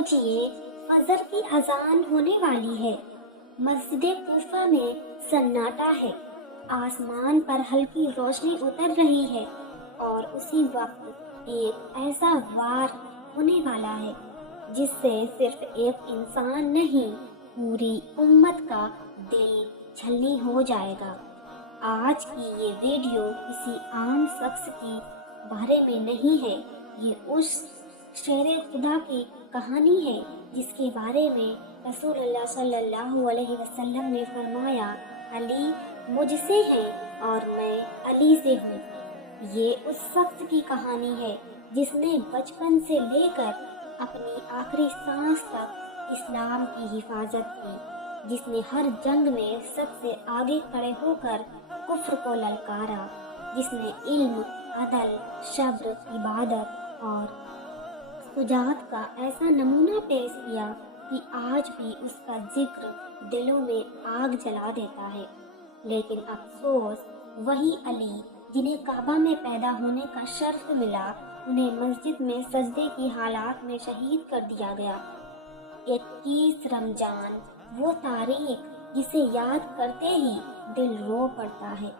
سوچئے فجر کی اذان ہونے والی ہے، مسجد کوفہ میں سناٹا ہے، آسمان پر ہلکی روشنی اتر رہی ہے اور اسی وقت ایک ایسا وار ہونے والا ہے جس سے صرف ایک انسان نہیں پوری امت کا دل چھلنی ہو جائے گا۔ آج کی یہ ویڈیو کسی عام شخص کی بارے میں نہیں ہے، یہ اس شیر خدا کی کہانی ہے جس کے بارے میں رسول اللہ صلی اللہ علیہ وسلم نے فرمایا، علی مجھ سے ہے اور میں علی سے ہوں۔ یہ اس شخص کی کہانی ہے جس نے بچپن سے لے کر اپنی آخری سانس تک اسلام کی حفاظت کی، جس نے ہر جنگ میں سب سے آگے کھڑے ہو کر کفر کو للکارا، جس نے علم، عدل، صبر، عبادت اور شجاعت کا ایسا نمونہ پیش کیا کہ آج بھی اس کا ذکر دلوں میں آگ جلا دیتا ہے۔ لیکن افسوس، وہی علی جنہیں کعبہ میں پیدا ہونے کا شرف ملا، انہیں مسجد میں سجدے کی حالات میں شہید کر دیا گیا۔ 21 رمضان، وہ تاریخ جسے یاد کرتے ہی دل رو پڑتا ہے۔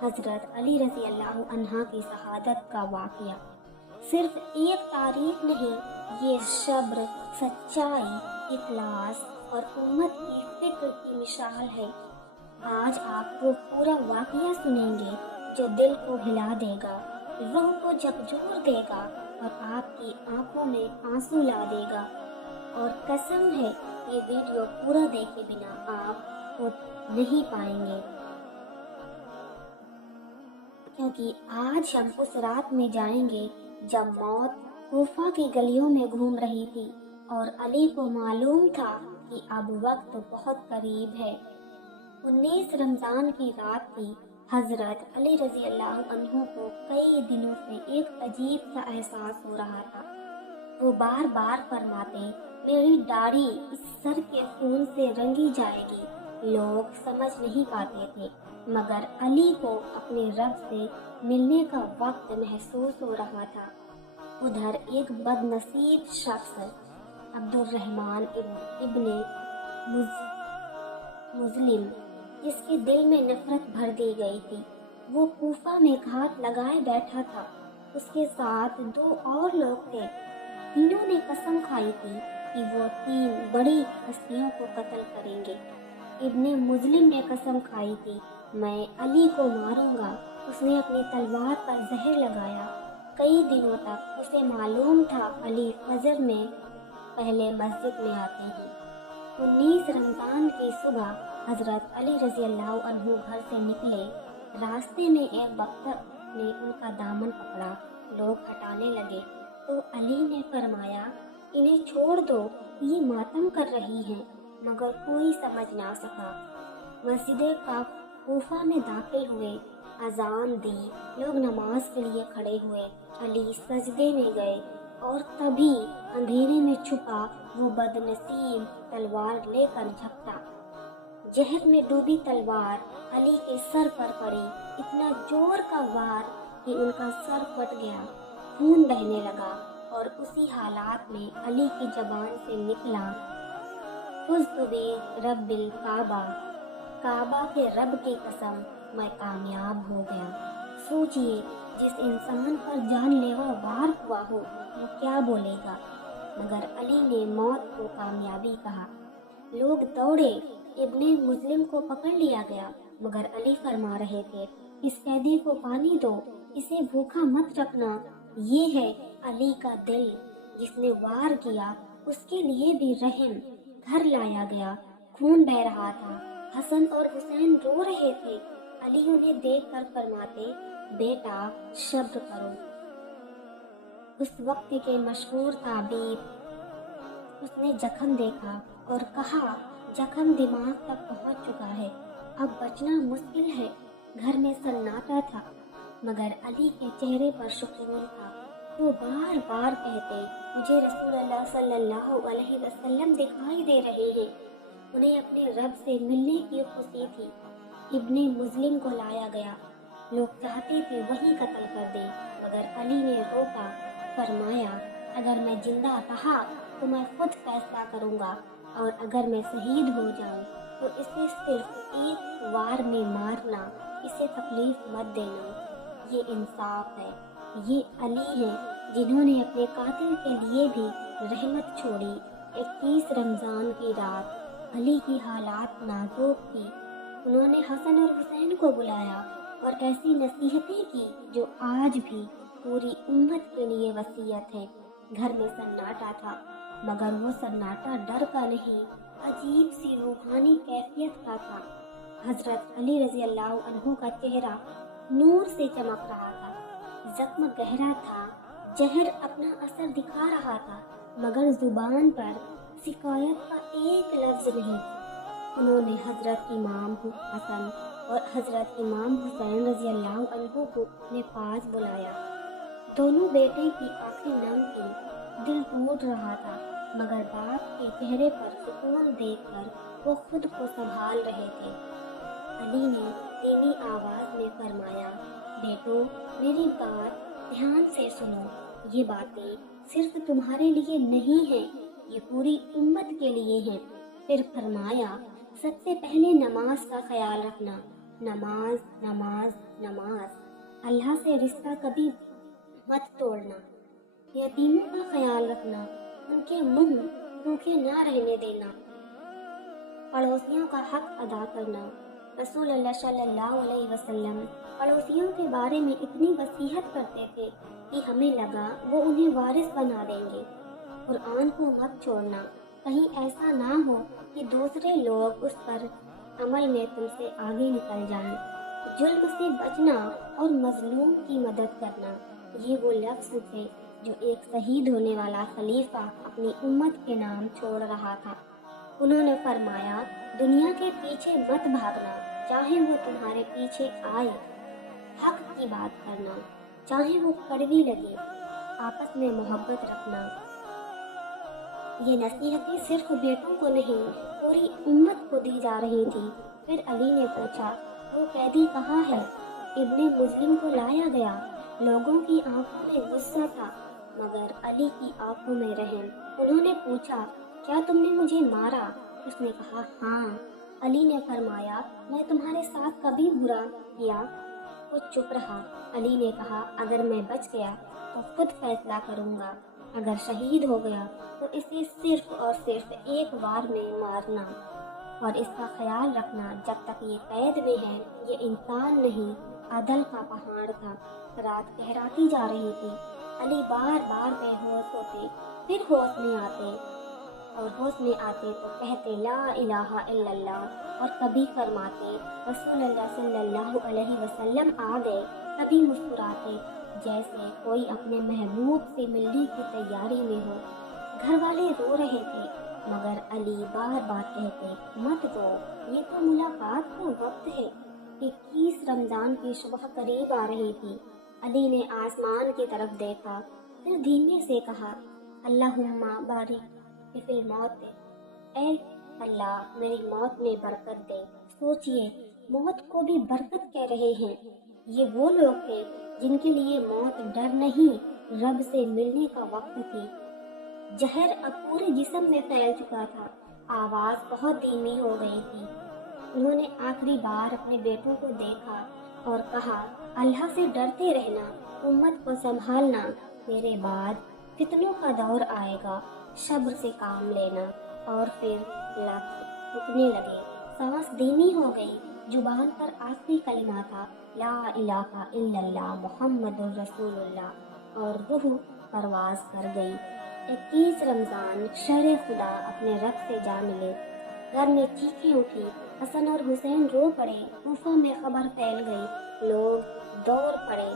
حضرت علی رضی اللہ عنہ کی شہادت کا واقعہ صرف ایک تاریخ نہیں، یہ صبر، سچائی، اخلاص اور امت کی فکر کی مثال ہے۔ آج آپ وہ پورا واقعہ سنیں گے جو دل کو ہلا دے گا، روح کو جھکجھور دے گا اور آپ کی آنکھوں میں آنسو لا دے گا۔ اور قسم ہے یہ ویڈیو پورا دیکھے بنا آپ کو نہیں پائیں گے، کیونکہ آج ہم اس رات میں جائیں گے جب موت کوفہ کی گلیوں میں گھوم رہی تھی اور علی کو معلوم تھا کہ اب وقت بہت قریب ہے۔ 19 رمضان کی رات تھی۔ حضرت علی رضی اللہ عنہ کو کئی دنوں سے ایک عجیب سا احساس ہو رہا تھا۔ وہ بار بار فرماتے، میری داڑھی اس سر کے خون سے رنگی جائے گی۔ لوگ سمجھ نہیں پاتے تھے، مگر علی کو اپنے رب سے ملنے کا وقت محسوس ہو رہا تھا۔ ادھر ایک بد نصیب شخص عبد الرحمن ابن مظلم، جس کے دل میں نفرت بھر دی گئی تھی، وہ کوفہ میں گھات لگائے بیٹھا تھا۔ اس کے ساتھ 2 اور لوگ تھے۔ تینوں نے قسم کھائی تھی کہ وہ 3 بڑی ہستیوں کو قتل کریں گے۔ ابن مظلم نے قسم کھائی تھی، میں علی کو ماروں گا۔ اس نے اپنی تلوار پر زہر لگایا۔ کئی دنوں تک اسے معلوم تھا علی فجر میں پہلے مسجد میں آتے ہیں۔ 19 رمضان کی صبح حضرت علی رضی اللہ عنہ گھر سے نکلے۔ راستے میں ایک بختر نے ان کا دامن پکڑا، لوگ ہٹانے لگے تو علی نے فرمایا، انہیں چھوڑ دو، یہ ماتم کر رہی ہیں، مگر کوئی سمجھ نہ سکا۔ مسجد کوفہ میں داخل ہوئے، اذان دی، لوگ نماز کے لیے کھڑے ہوئے۔ علی سجدے میں گئے اور تبھی اندھیرے میں چھپا وہ بد نصیب تلوار لے کر جھپٹا۔ زہر میں ڈوبی تلوار علی کے سر پر پڑی، اتنا زور کا وار کہ ان کا سر پھٹ گیا، خون بہنے لگا اور اسی حالات میں علی کی زبان سے نکلا، فزت برب الکعبہ، کعبہ کے رب کی قسم میں کامیاب ہو گیا۔ سوچئے جس انسان پر جان لیوا وار ہوا ہو وہ کیا بولے گا، مگر علی نے موت کو کامیابی کہا۔ لوگ دوڑے، ابن مظلم کو پکڑ لیا گیا، مگر علی فرما رہے تھے، اس قیدی کو پانی دو، اسے بھوکا مت رکھنا۔ یہ ہے علی کا دل، جس نے وار کیا اس کے لیے بھی رحم۔ گھر لایا گیا، خون بہ رہا تھا، حسن اور حسین رو رہے تھے۔ علی انہیں دیکھ کر فرماتے، بیٹا صبر کرو۔ اس وقت کے مشہور طبیب، اس نے زخم دیکھا اور کہا، زخم دماغ تک پہنچ چکا ہے، اب بچنا مشکل ہے۔ گھر میں سناٹا تھا، مگر علی کے چہرے پر سکون تھا۔ وہ بار بار کہتے، مجھے رسول اللہ صلی اللہ علیہ وسلم دکھائی دے رہے ہیں۔ انہیں اپنے رب سے ملنے کی خوشی تھی۔ ابن مظلم کو لایا گیا، لوگ چاہتے تھے وہی قتل کر دیں، مگر علی نے روکا، فرمایا، اگر میں زندہ رہا تو میں خود فیصلہ کروں گا، اور اگر میں شہید ہو جاؤں تو اسے صرف ایک وار میں مارنا، اسے تکلیف مت دینا۔ یہ انصاف ہے۔ یہ علی ہیں جنہوں نے اپنے قاتل کے لیے بھی رحمت چھوڑی۔ 21 رمضان کی رات علی کی حالات نازک تھی۔ انہوں نے حسن اور حسین کو بلایا اور ایسی نصیحتیں کی جو آج بھی پوری امت کے لیے وصیت ہے۔ گھر میں سناٹا تھا، مگر وہ سناٹا ڈر کا نہیں، عجیب سی روحانی کیفیت کا تھا۔ حضرت علی رضی اللہ عنہ کا چہرہ نور سے چمک رہا تھا، زخم گہرا تھا، زہر اپنا اثر دکھا رہا تھا، مگر زبان پر شکایت کا ایک لفظ نہیں۔ انہوں نے حضرت امام حسن اور حضرت امام حسین رضی اللہ عنہ کو اپنے پاس بلایا۔ دونوں بیٹے کی آنکھیں نم تھیں، دل ٹوٹ رہا تھا، مگر باپ کے چہرے پر سکون دیکھ کر وہ خود کو سنبھال رہے تھے۔ علی نے دھیمی آواز میں فرمایا، بیٹو میری بات دھیان سے سنو، یہ باتیں صرف تمہارے لیے نہیں ہیں، یہ پوری امت کے لیے ہیں۔ پھر فرمایا، سب سے پہلے نماز کا خیال رکھنا، نماز نماز نماز۔ اللہ سے رشتہ کبھی مت توڑنا، یتیموں کا خیال رکھنا، ان کے منہ بھوکے نہ رہنے دینا، پڑوسیوں کا حق ادا کرنا۔ رسول اللہ صلی اللہ علیہ وسلم پڑوسیوں کے بارے میں اتنی وصیت کرتے تھے کہ ہمیں لگا وہ انہیں وارث بنا دیں گے۔ قرآن کو مت چھوڑنا، کہیں ایسا نہ ہو کہ دوسرے لوگ اس پر عمل میں تم سے آگے نکل جائیں۔ ظلم سے بچنا اور مظلوم کی مدد کرنا، یہ وہ لفظ تھے جو ایک شہید ہونے والا خلیفہ اپنی امت کے نام چھوڑ رہا تھا۔ انہوں نے فرمایا، دنیا کے پیچھے مت بھاگنا، چاہے وہ تمہارے پیچھے آئے۔ حق کی بات کرنا، چاہے وہ کڑوی لگے۔ آپس میں محبت رکھنا۔ یہ نصیحتیں صرف بیٹوں کو نہیں، پوری امت کو دی جا رہی تھی۔ پھر علی نے پوچھا، وہ قیدی کہاں ہے؟ ابن مسلم کو لایا گیا۔ لوگوں کی آنکھوں میں غصہ تھا، مگر علی کی آنکھوں میں رحم۔ انہوں نے پوچھا، کیا تم نے مجھے مارا؟ اس نے کہا، ہاں۔ علی نے فرمایا، میں تمہارے ساتھ کبھی برا کیا؟ وہ چپ رہا۔ علی نے کہا، اگر میں بچ گیا تو خود فیصلہ کروں گا، اگر شہید ہو گیا تو اسے صرف اور صرف ایک بار میں مارنا، اور اس کا خیال رکھنا جب تک یہ قید میں ہے، یہ انسان نہیں، عدل کا پہاڑ تھا۔ رات گہراتی جا رہی تھی، علی بار بار بے ہوش ہوتے، پھر ہوش میں آتے، اور ہوش میں آتے تو کہتے لا الہ الا اللہ، اور کبھی فرماتے رسول اللہ صلی اللہ علیہ وسلم آ گئے، کبھی مسکراتے جیسے کوئی اپنے محبوب سے ملنے کی تیاری میں ہو۔ گھر والے رو رہے تھے، مگر علی بار بار کہتے مت رو، یہ تو ملاقات کا وقت ہے۔ 21 رمضان کی صبح قریب آ رہی تھی۔ علی نے آسمان کی طرف دیکھا، پھر دھیمے سے کہا، اللہم بارک فی الموت، اے اللہ میری موت میں برکت دے۔ سوچئے، موت کو بھی برکت کہہ رہے ہیں۔ یہ وہ لوگ تھے جن کے لیے موت ڈر نہیں، رب سے ملنے کا وقت تھی۔ زہر اب پورے جسم میں پھیل چکا تھا، آواز بہت دھیمی ہو گئی تھی۔ انہوں نے آخری بار اپنے بیٹوں کو دیکھا اور کہا، اللہ سے ڈرتے رہنا، امت کو سنبھالنا، میرے بعد فتنوں کا دور آئے گا، صبر سے کام لینا۔ اور پھر لفظ رکنے لگے، سانس دھیمی ہو گئی، زبان پر آخری کلمہ تھا، لا الہ الا اللہ محمد الرسول اللہ، اور روح پرواز کر گئی۔ 21 رمضان شرع خدا اپنے رب سے جا ملے۔ گھر میں چیخیں اٹھی، حسن اور حسین رو پڑے، کوفہ میں خبر پھیل گئی، لوگ دوڑ پڑے،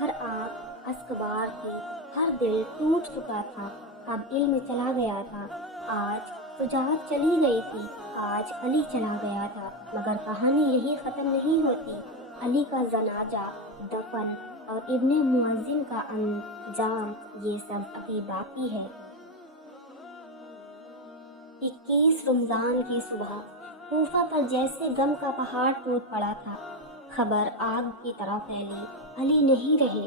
ہر آنکھ اشکبار تھی، ہر دل ٹوٹ چکا تھا۔ اب علم چلا گیا تھا، آج شجاعت چلی گئی تھی، آج علی چلا گیا تھا، مگر کہانی یہی ختم نہیں ہوتی۔ علی کا جنازہ، دفن اور ابن ملجم کا انجام، یہ سب ابھی باقی ہے۔ 21 رمضان کی صبح کوفہ پر جیسے غم کا پہاڑ ٹوٹ پڑا تھا، خبر آگ کی طرح پھیلی، علی نہیں رہے،